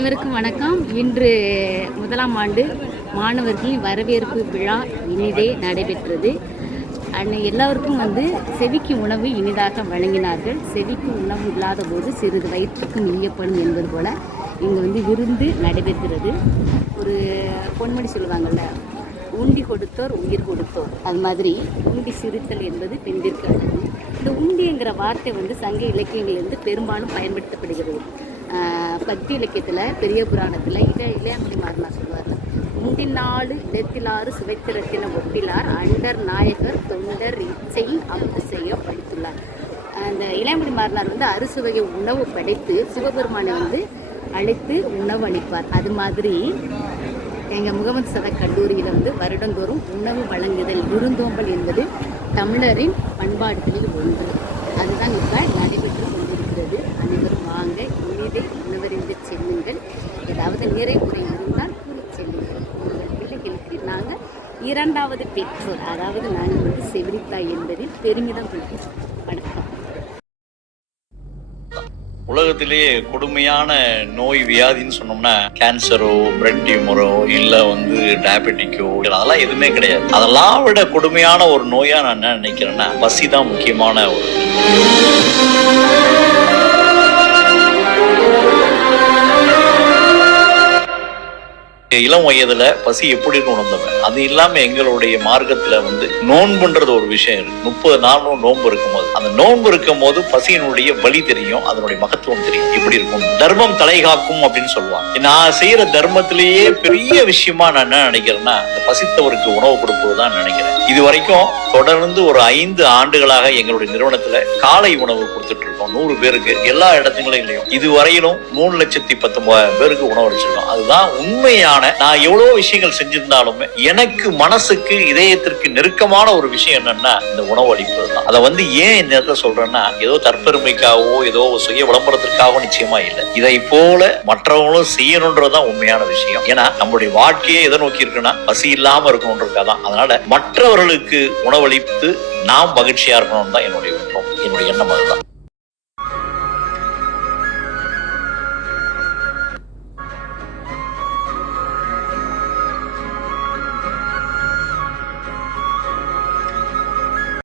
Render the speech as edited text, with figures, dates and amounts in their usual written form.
அனைவருக்கும் வணக்கம். இன்று முதலாம் ஆண்டு மாணவர்களின் வரவேற்பு விழா இனிதே நடைபெற்றது. எல்லாருக்கும் செவிக்கு உணவு இனிதாக வழங்கினார்கள். செவிக்கு உணவு இல்லாத போது சிறிது வயிற்றுக்கும் இயப்படும் என்பது போல இங்கே விருந்து நடைபெறுகிறது. ஒரு பொன்மொழி சொல்லுவாங்கள்ல, உண்டி கொடுத்தோர் உயிர் கொடுத்தோர். அது மாதிரி உண்டி சிரித்தல் என்பது பெண்பிற்கு அழகு. இந்த உண்டிங்கிற வார்த்தை சங்க இலக்கியங்களிலிருந்து பெரும்பாலும் பயன்படுத்தப்படுகிறது. பக்தி இலக்கியத்தில் பெரிய புராணத்தில் இளையாமணி மாறனார் சொல்லுவார், உண்டினாலு இடத்திலாறு சுவைத்திரத்தின ஒப்பிலார் அண்டர் நாயகர் தொண்டர் இச்சையின் அம்பு செய்ய படித்துள்ளார். அந்த இளையாமணி மாறனார் அறுசுவையை உணவு படைத்து சிவபெருமானை அழைத்து உணவு அளிப்பார். அது மாதிரி எங்கள் முகமது சதக் கல்லூரியில் வருடந்தோறும் உணவு வழங்குதல் விருந்தோம்பல் என்பது தமிழரின் பண்பாடுகளில் ஒன்று. அதுதான் இப்போ நடைபெற்று கொண்டிருக்கிறது. அனைவரும் வாங்க, இனிதே உணவறிந்து செல்லுங்கள். ஏதாவது நிறைகுறை இருந்தால் கூறி செல்லுங்கள். உங்கள் பிள்ளைகளுக்கு நாங்கள் இரண்டாவது பெற்றோர், அதாவது நாங்கள் செவிலித்தாய் என்பதில் பெருமிதம் கொள்கிறோம். வணக்கம். உலகத்திலேயே கொடுமையான நோய் வியாதின்னு சொன்னோம்னா கேன்சரோ, பிரெட் டியூமரோ, இல்ல டயபெட்டிக்கோ, அதெல்லாம் எதுவுமே கிடையாது. அதெல்லாம் விட கொடுமையான ஒரு நோயா நான் என்ன நினைக்கிறேன்னா, பசிதான் முக்கியமான ஒரு இளம் வயதுல பசி எப்படி உணர்ந்தவன். அது இல்லாம எங்களுடைய மார்க்கத்துல நோன்புன்றது ஒரு விஷயம் இருக்கு. 30 நாளும் நோன்பு இருக்கும் போது, அந்த நோன்பு இருக்கும் போது பசியினுடைய வலி தெரியும், அதனுடைய மகத்துவம் தெரியும். இப்படி இருக்கும். தர்மம் தலை காக்கும் அப்படின்னு சொல்லுவாங்க. நான் செய்யற தர்மத்திலேயே பெரிய விஷயமா நான் என்ன நினைக்கிறேன்னா, இந்த பசித்தவருக்கு உணவு கொடுப்பதுதான் நினைக்கிறேன். இது வரைக்கும் தொடர்ந்து ஒரு 5 ஆண்டுகளாக எங்களுடைய நிறுவனத்துல காலை உணவு கொடுத்துட்டு இருக்கோம். 100 பேருக்கு எல்லா இடத்துலையும். இதுவரையிலும் 3,19,000 பேருக்கு உணவு அளிச்சிருக்கோம். அதுதான் உண்மையான. நான் எவ்வளவு விஷயங்கள் செஞ்சிருந்தாலுமே எனக்கு மனசுக்கு இதயத்திற்கு நெருக்கமான ஒரு விஷயம் என்னன்னா இந்த உணவு அளிப்பது தான். அதை ஏன் இந்த இடத்துல சொல்றேன்னா, ஏதோ தற்பெருமைக்காகவோ ஏதோ சுய விளம்பரத்திற்காகவோ நிச்சயமா இல்லை. இதை போல மற்றவங்களும் செய்யணும்ன்றதுதான் உண்மையான விஷயம். ஏன்னா நம்மளுடைய வாழ்க்கையே எதை நோக்கி இருக்குன்னா, பசி இல்லாம இருக்கணும்ன்றதுக்காக. அதனால மற்றவர்களுக்கு உணவளித்து நாம் மகிழ்ச்சியா இருக்கணும்னு தான் என்னுடைய விருப்பம், என்னுடைய எண்ணம். அதுதான்.